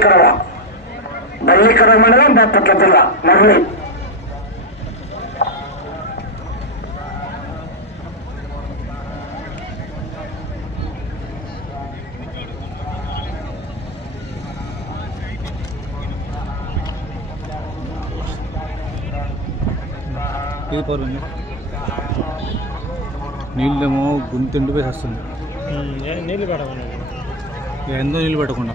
ఇక్కడ. బల్లికర మండలం బాపట్ల జిల్లా మహిళ ఇది పౌర్ణమి నీళ్ళేమో గుంతెండిపోయి వస్తుంది. నీళ్ళు పెట్టకుండా ఎంతో నీళ్ళు పెట్టకుండా?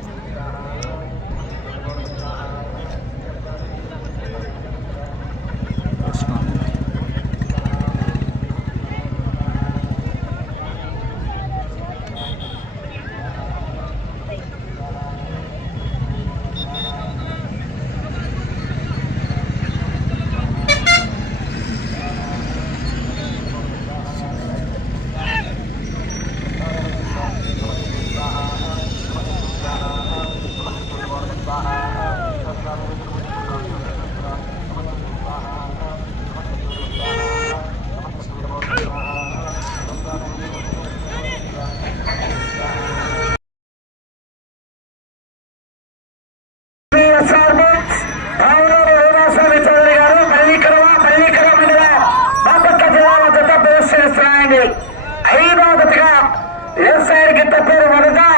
விவசாயிக்கிட்ட பேர் வருதா?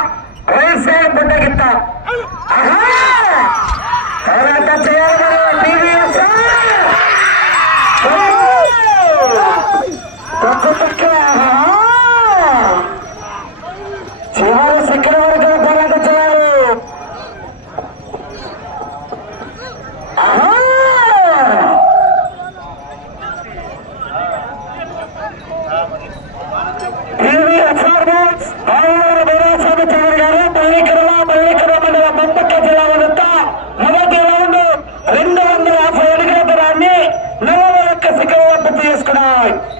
வயசாயப்பட்ட கிட்ட. போராட்டத்தை হয়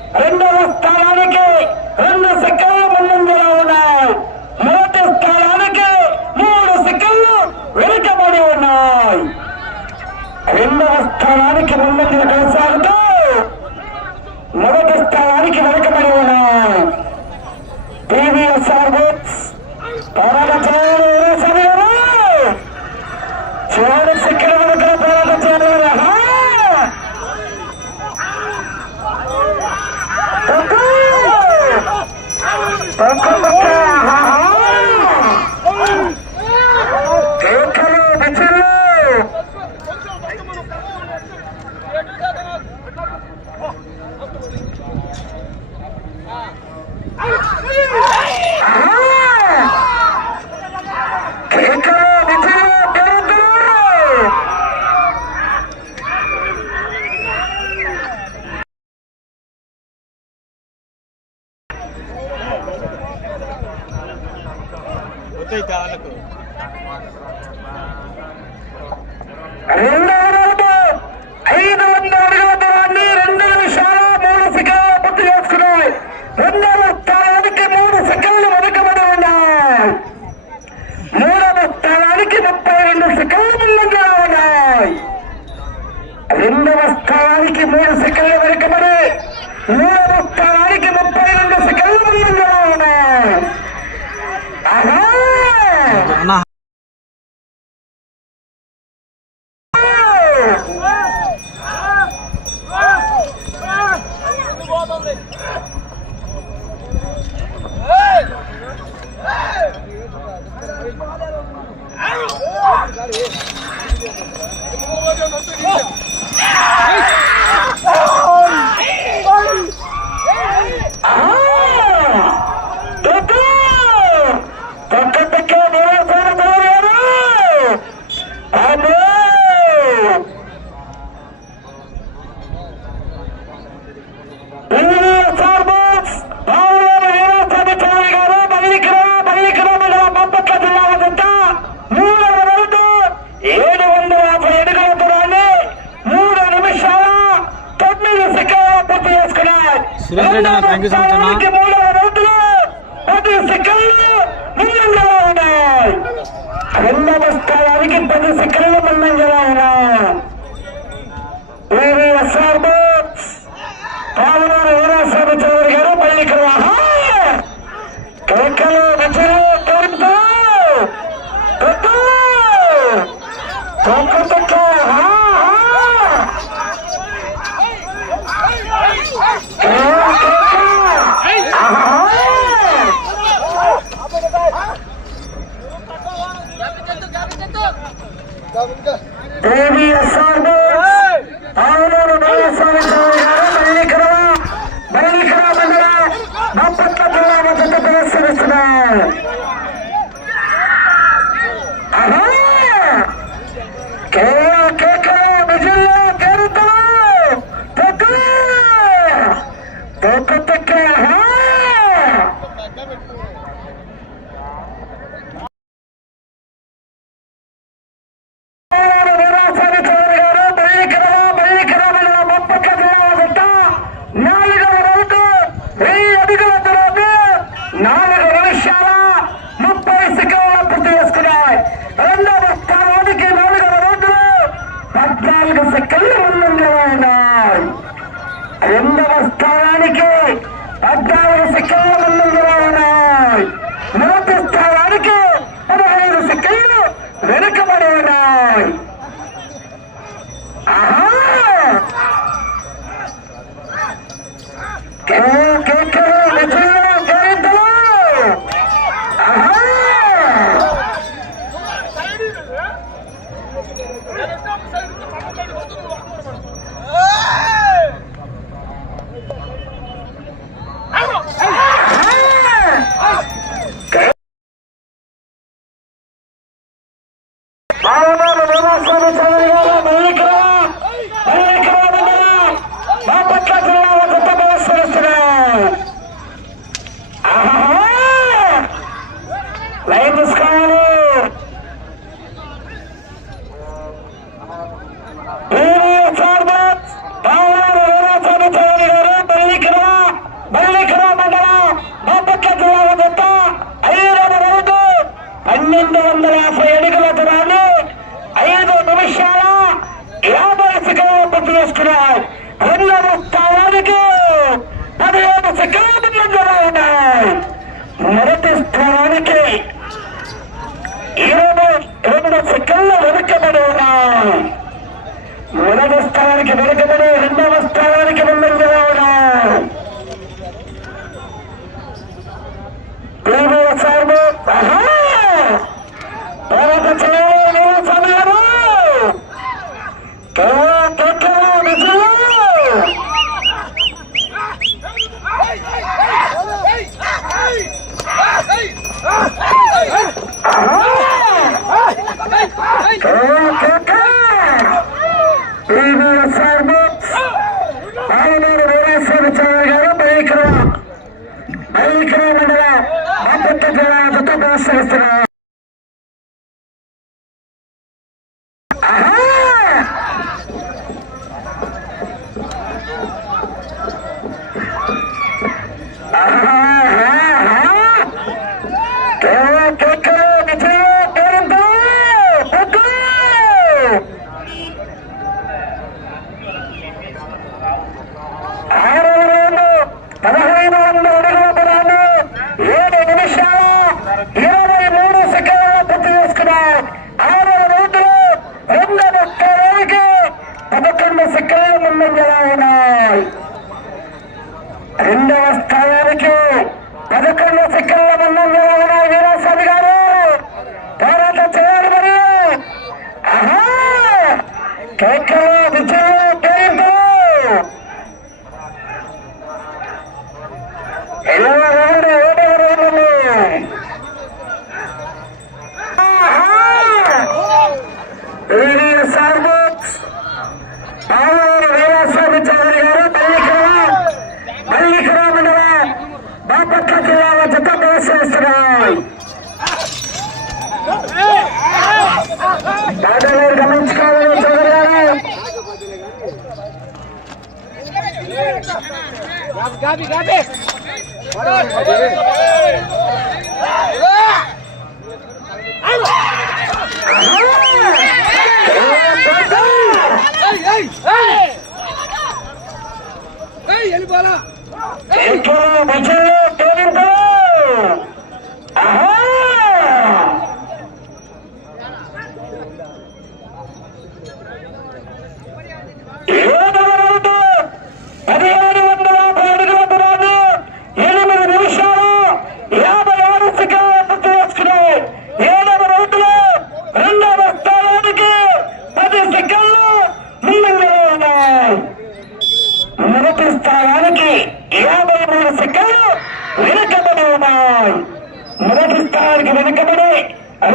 Yeah.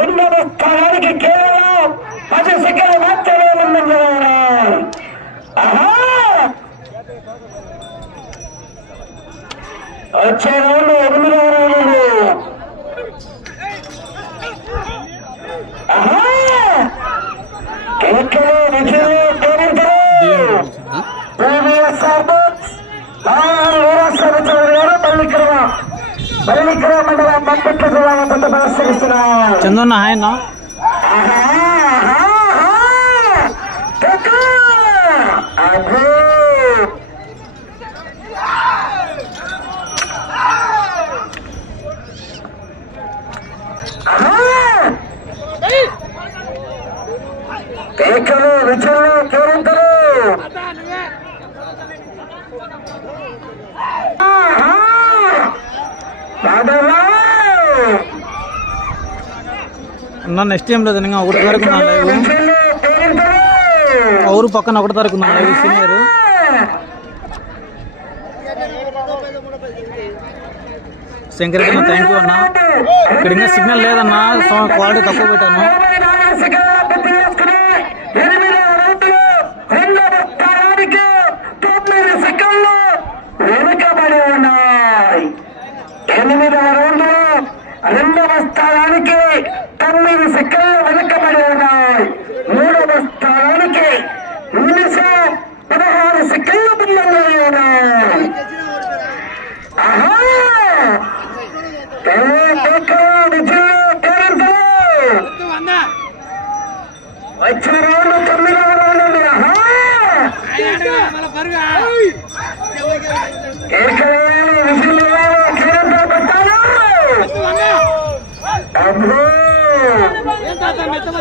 ఉద్యమస్థానానికి కేవలం పది సెకండ్లు మాత్రమే ముందు వచ్చే రౌండ్ ఎనిమిది రౌండ్లు కేకలు విజయలు పరిమిక్రమ పరిమిక్రమ చందన్న హాయ్ అన్న. విచారణ అన్న నెక్స్ట్ టైం లేదు ఇంకా ఒకటి వరకు నా పక్కన ఒకటి వరకు నా సీనియర్ శంకర్ అన్న థ్యాంక్ యూ అన్న. ఇక్కడ ఇంకా సిగ్నల్ లేదన్నా క్వాలిటీ తక్కువ పెట్టాను. ఎనిమిది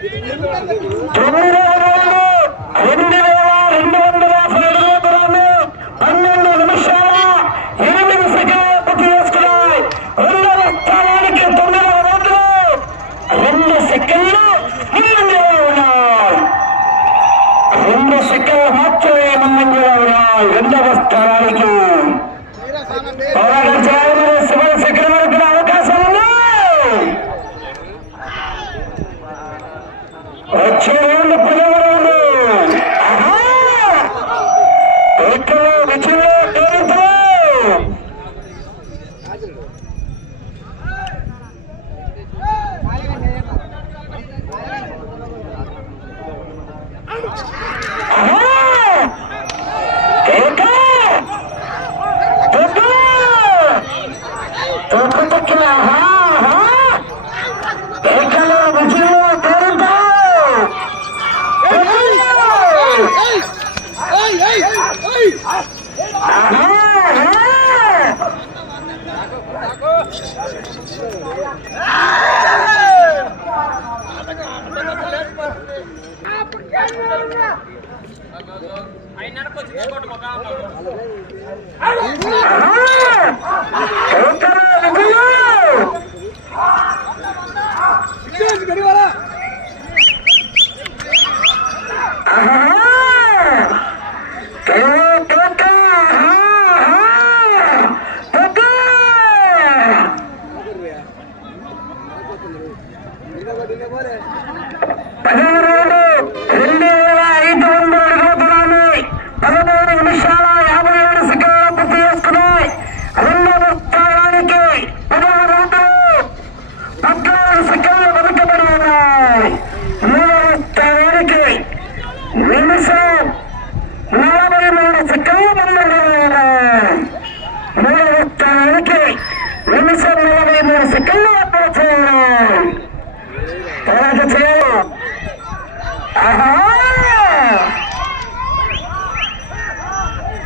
¡Primero!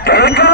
¡Venga!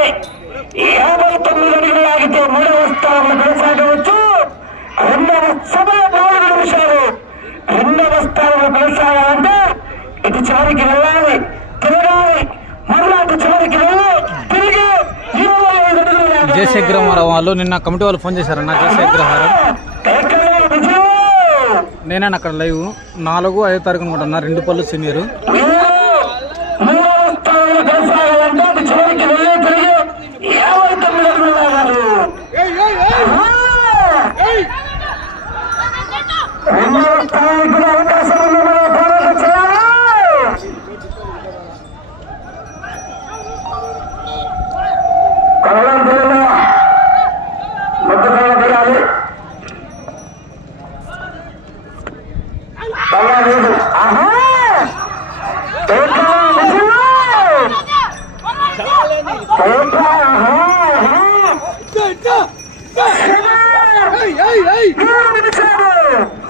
చివరికి వెళ్ళాలి తిరగాలి మరలాంటి చివరికి వెళ్ళాలి తిరిగి ఇరవై ఐదు వాళ్ళు నిన్న కమిటీ వాళ్ళు ఫోన్ చేశారన్న జయశేఖరహారం నేనే అక్కడ లైవ్. నాలుగు ఐదు తారీఖు అనుకుంటున్నా రెండు పళ్ళు సీనియర్.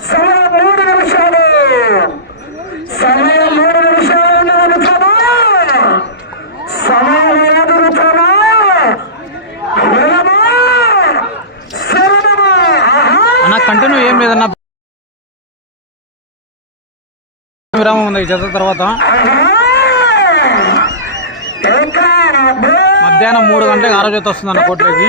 సమయం మూడు నిమిషాలు సమయం మూడు నిమిషాలు నిమిషమా సమయం ఏడు నిమిషమా కంటిన్యూ ఏం లేదన్నా. ఈ జత తర్వాత మధ్యాహ్నం మూడు గంటలకు ఆరో వస్తుంది అన్న కోట్లకి.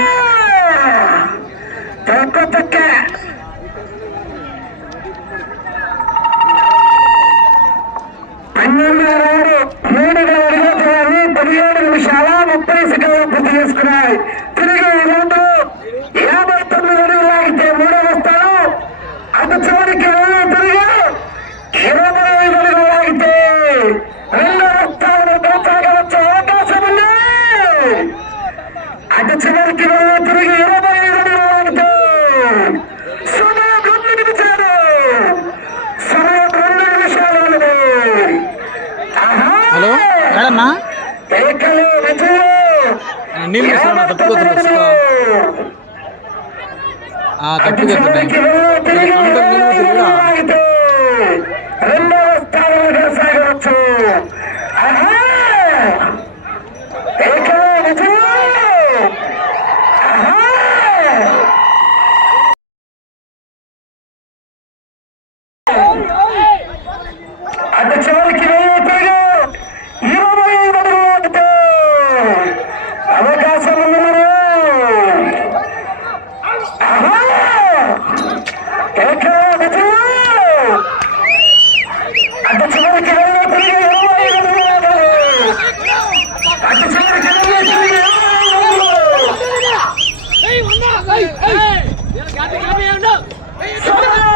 తప్పు చెప్తున్నాను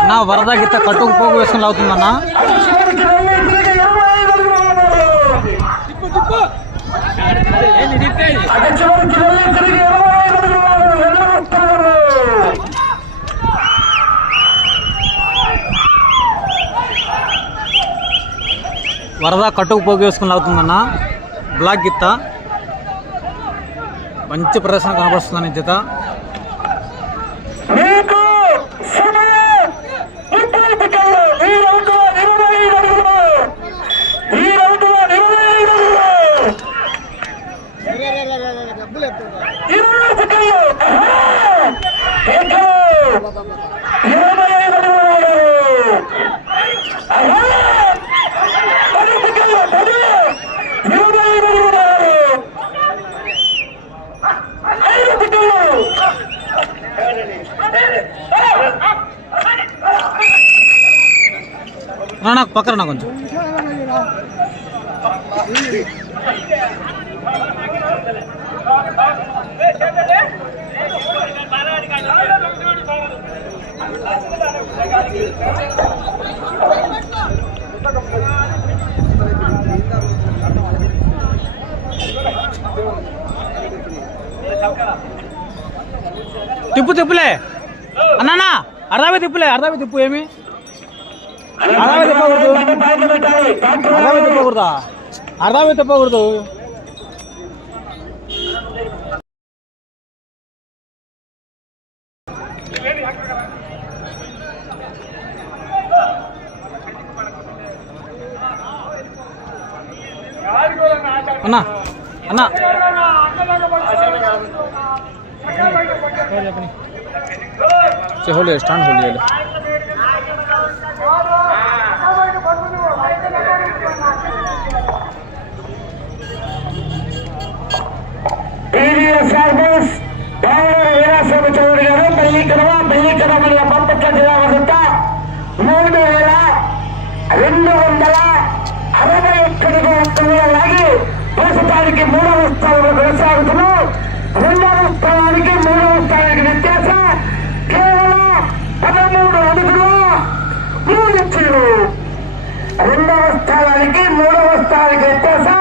నా అన్న వరదగిత్త కట్టుకు పోగు వేసుకుని లాగుతుందన్నా వరద కట్టుకు పోగు వేసుకుని లాగుతుందన్నా బ్లాక్ గిత్త మంచి ప్రదర్శన కనబడుతుందని జత. నా పక్కన కొంచెం. తిప్పు తిప్పులే. అన్నానా అర్ధావే తిప్పులే అర్ధావే తిప్పు ఏమి? అర్థమైతే పోకూడదు. అర్థమైతే పోకూడదా? అర్థమైతే పోకూడదు. అన్నా అన్నా. చెప్పండి హోల్డ్ స్టాండ్ హోల్డ్ చేయాలి టీవీఎస్ సర్వీస్ దేవర వీరాస్వామి చౌదరి గారు బెల్లికరవ బెల్లికరవ మండల జిల్లా వద్ద మూడు వేల రెండు వందల అరవై ఒక్కటికి లాగి ప్రస్తుతానికి మూడవ స్థానంలో కొనసాగుతున్నాం రెండవ స్థానానికి మూడవ స్థానానికి వ్యత్యాసం కేవలం పదమూడు అడుగులు మూడు రెండవ స్థానానికి మూడవ స్థానానికి వ్యత్యాసం